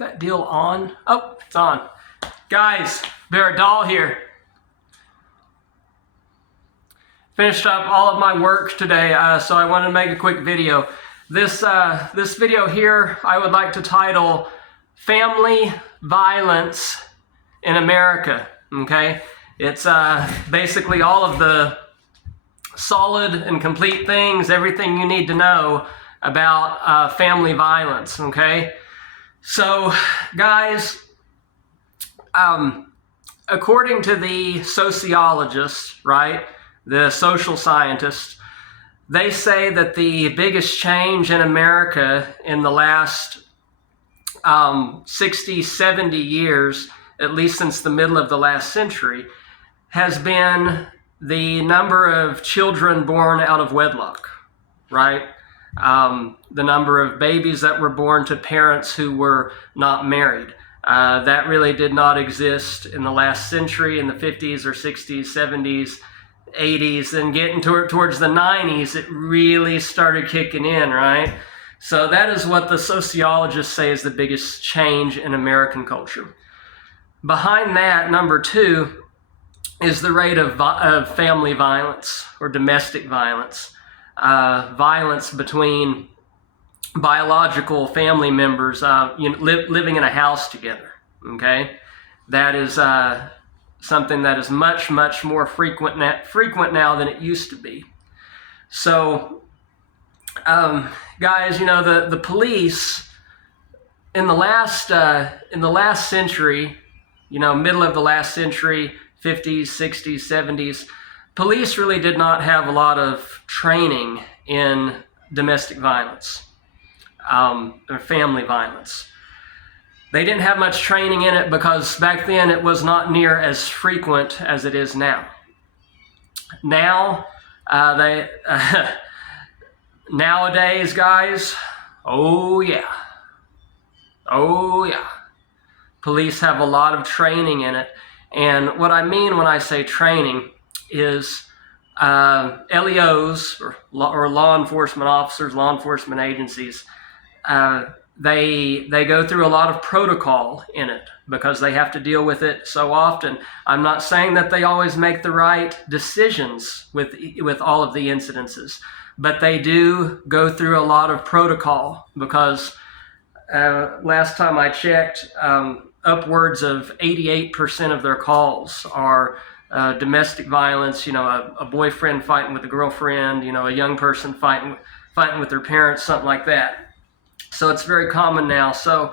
that deal on? Oh, it's on. Guys, Barrett Dahl here. Finished up all of my work today, so I wanted to make a quick video. This video here, I would like to title Family Violence in America, okay? It's basically all of the solid and complete things, everything you need to know about family violence, okay? So, guys, according to the sociologists, right, the social scientists, they say that the biggest change in America in the last 60, 70 years, at least since the middle of the last century, has been the number of children born out of wedlock, right? The number of babies that were born to parents who were not married. That really did not exist in the last century, in the 50s or 60s, 70s, 80s, and getting towards the 90s, it really started kicking in, right? So that is what the sociologists say is the biggest change in American culture. Behind that, number two, is the rate of family violence or domestic violence. Violence between biological family members living in a house together, okay? That is something that is much, much more frequent now than it used to be. So, guys, you know, the police in the last century, you know, middle of the last century, 50s, 60s, 70s, police really did not have a lot of training in domestic violence or family violence. They didn't have much training in it because back then it was not near as frequent as it is now. Now, nowadays, guys, oh yeah, police have a lot of training in it. And what I mean when I say training is LEOs, or law enforcement officers, law enforcement agencies, they go through a lot of protocol in it because they have to deal with it so often. I'm not saying that they always make the right decisions with all of the incidences, but they do go through a lot of protocol because last time I checked, upwards of 88% of their calls are domestic violence, you know, a boyfriend fighting with a girlfriend, you know, a young person fighting with their parents, something like that. So it's very common now. So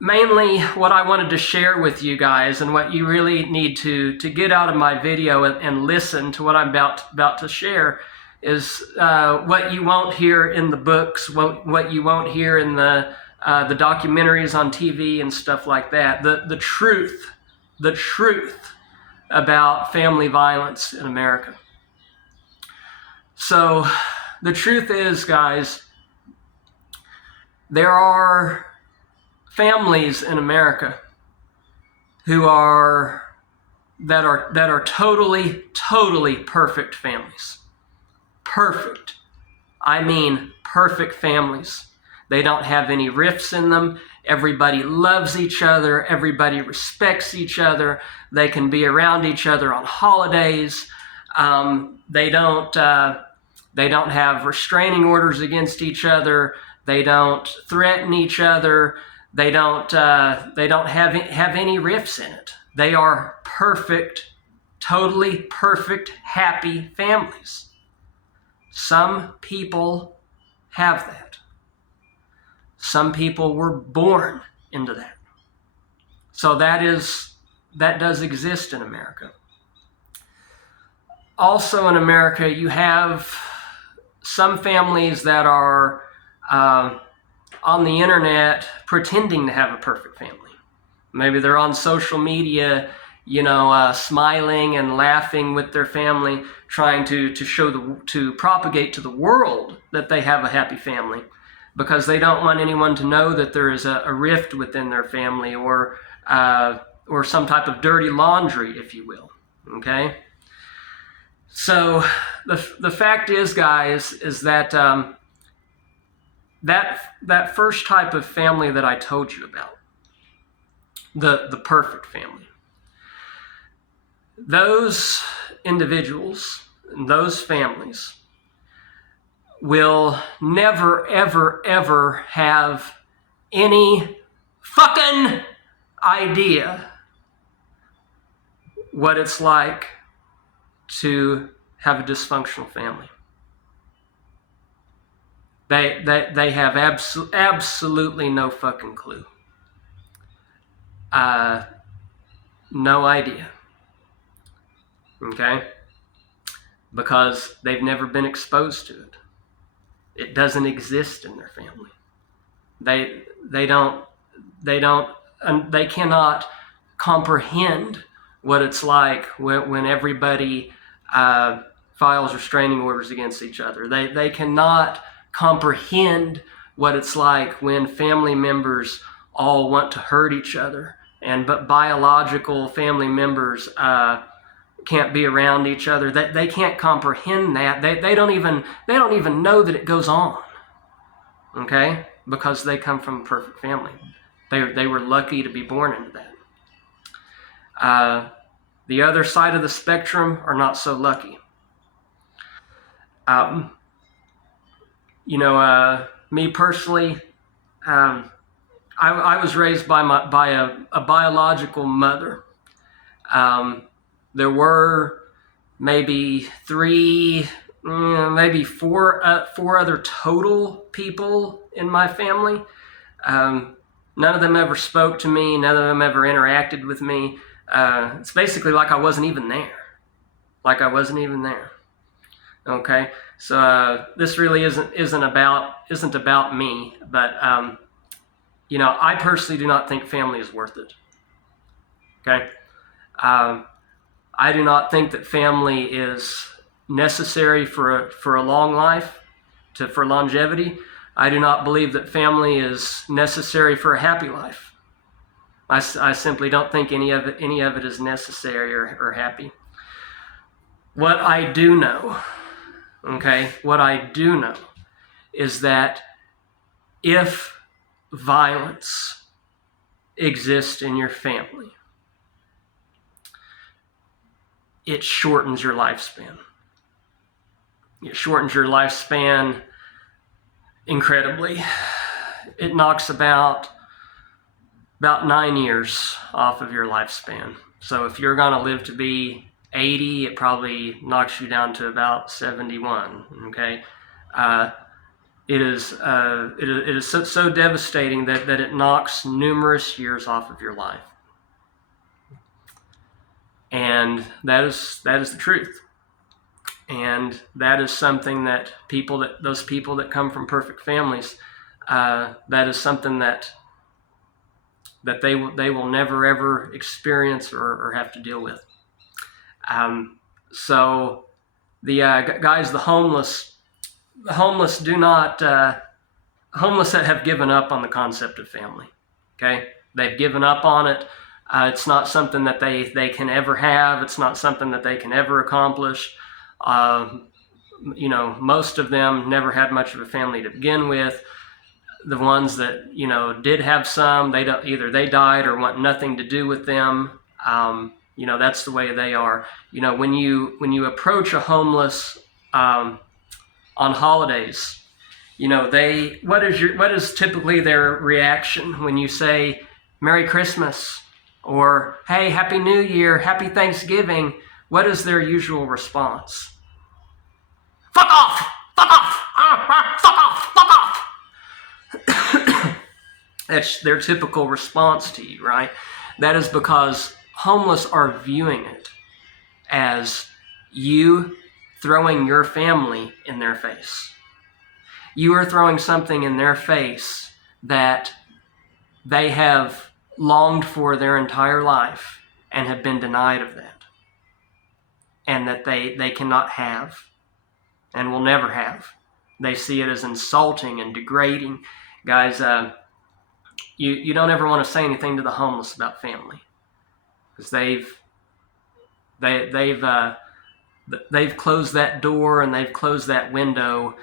mainly what I wanted to share with you guys and what you really need to get out of my video and listen to what I'm about to share is what you won't hear in the books, what you won't hear in the documentaries on TV and stuff like that. The truth about family violence in America. So the truth is, guys, there are families in America that are totally perfect families. Perfect. I mean perfect families. They don't have any rifts in them. Everybody loves each other. Everybody respects each other. They can be around each other on holidays. They don't have restraining orders against each other. They don't threaten each other. They don't have any rifts in it. They are perfect, totally perfect, happy families. Some people have that. Some people were born into that. So that does exist in America. Also in America, you have some families that are on the internet pretending to have a perfect family. Maybe they're on social media, you know, smiling and laughing with their family, trying to propagate to the world that they have a happy family, because they don't want anyone to know that there is a rift within their family or some type of dirty laundry, if you will. Okay. So the fact is, guys, is that that first type of family that I told you about, the perfect family. Those individuals, those families will never, ever, ever have any fucking idea what it's like to have a dysfunctional family. They have absolutely no fucking clue. No idea. Okay? Because they've never been exposed to it. It doesn't exist in their family. They cannot comprehend what it's like when everybody files restraining orders against each other. They cannot comprehend what it's like when family members all want to hurt each other, but biological family members can't be around each other. They can't comprehend that. They don't even know that it goes on. Okay? Because they come from a perfect family. They were lucky to be born into that. The other side of the spectrum are not so lucky. Me personally, I was raised by a biological mother. There were maybe four other total people in my family. None of them ever spoke to me. None of them ever interacted with me. It's basically like I wasn't even there. Okay, so this really isn't about me, but I personally do not think family is worth it. Okay, I do not think that family is necessary for a long life, for longevity. I do not believe that family is necessary for a happy life. I simply don't think any of it is necessary or happy. What I do know is that if violence exists in your family, it shortens your lifespan. It shortens your lifespan incredibly. It knocks about 9 years off of your lifespan. So if you're going to live to be 80, it probably knocks you down to about 71. Okay, it is so devastating that it knocks numerous years off of your life, and that is the truth. And that is something that those people that come from perfect families, that is something that they will never ever experience or have to deal with. So the guys, the homeless do not, homeless that have given up on the concept of family. Okay, they've given up on it. It's not something that they can ever have. It's not something that they can ever accomplish. Most of them never had much of a family to begin with. The ones that did have some, either they died or want nothing to do with them. That's the way they are. When you approach a homeless on holidays, what is typically their reaction when you say Merry Christmas or Hey, Happy New Year, Happy Thanksgiving? What is their usual response? Fuck off! Fuck off! Fuck off! Fuck off! That's their typical response to you, right? That is because homeless are viewing it as you throwing your family in their face. You are throwing something in their face that they have longed for their entire life and have been denied of that. And that they cannot have and will never have. They see it as insulting and degrading. Guys, you don't ever want to say anything to the homeless about family, because they've closed that door and they've closed that window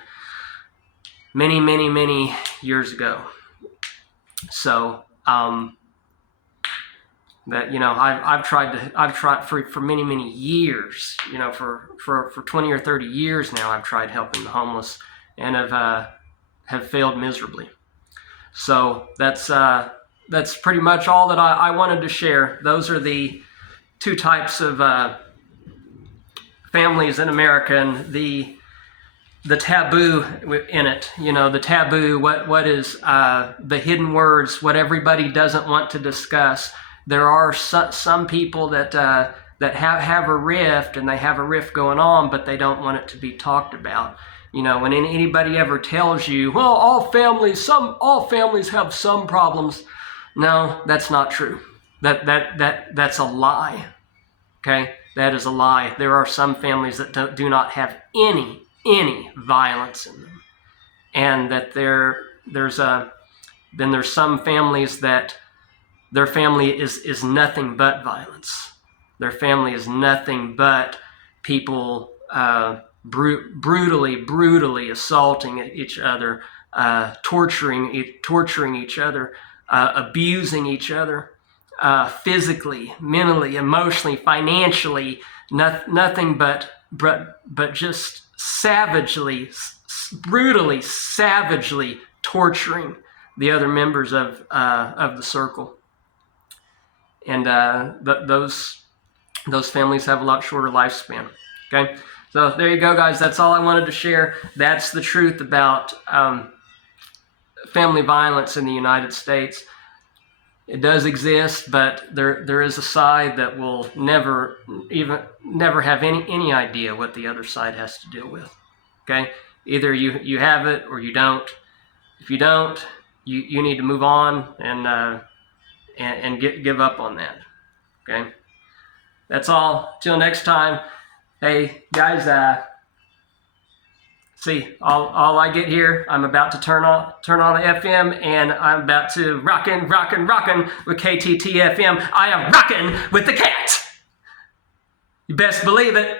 many, many, many years ago. So that, you know, I've tried for many years, you know, for 20 or 30 years now, I've tried helping the homeless and have failed miserably. So that's pretty much all that I wanted to share. Those are the two types of families in America, and the taboo in it. You know, the taboo, what is the hidden words, what everybody doesn't want to discuss. There are some people that have a rift, and they have a rift going on, but they don't want it to be talked about. You know, when anybody ever tells you, well, all families have some problems. No, that's not true. That's a lie. Okay, that is a lie. There are some families that do not have any violence in them, and that there's some families that their family is nothing but violence. Their family is nothing but people brutally assaulting each other, torturing each other, abusing each other, physically, mentally, emotionally, financially. Nothing but just brutally, savagely torturing the other members of the circle. And those families have a lot shorter lifespan. Okay, so there you go, guys. That's all I wanted to share. That's the truth about family violence in the United States. It does exist, but there is a side that will never have any idea what the other side has to deal with. Okay, either you have it or you don't. If you don't, you need to move on and give up on that. Okay, that's all. Till next time. Hey guys, see, all I get here, I'm about to turn on the FM, and I'm about to rockin' with KTT FM. I am rockin' with the cat. You best believe it.